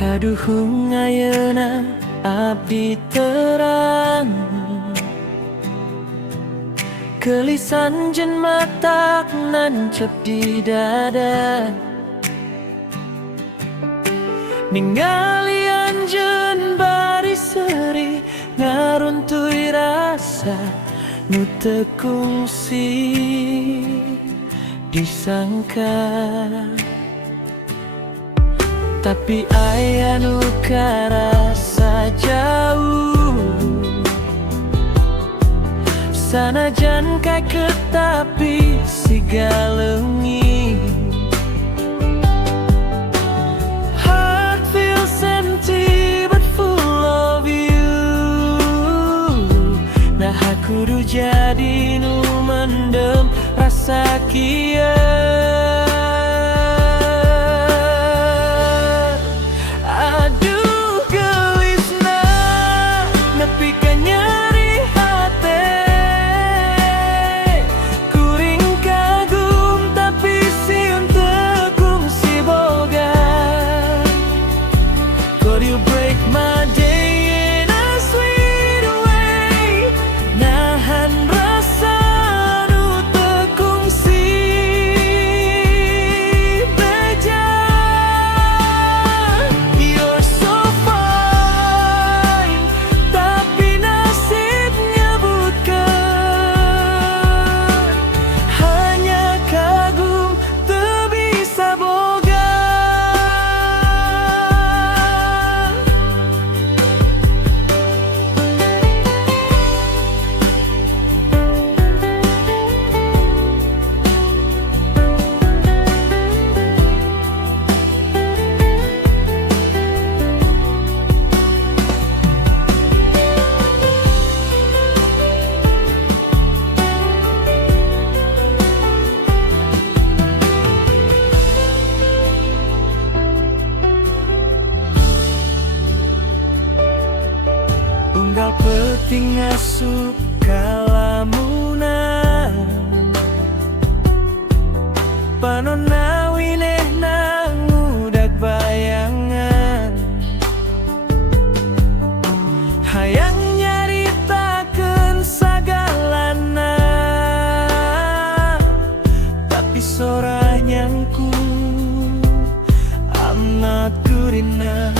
Kaduhung ayeuna abdi terang, gelisan jen matak nancep di dada. Ningali anjeun bari seri ngaruntui rasa nu teu kungsi disangka. Tapi aya nu karasa jauh, sanajan kaeket tapi siga leungit. Heart feels empty but full of you. Nah kudu jadi nu mendem rasa kieu. Unggal peuting ngasup ka lamunan, panonna winehna ngudag bayangan. Hayang nyaritakeun sagalana, tapi sora nyangku I'm not good enough.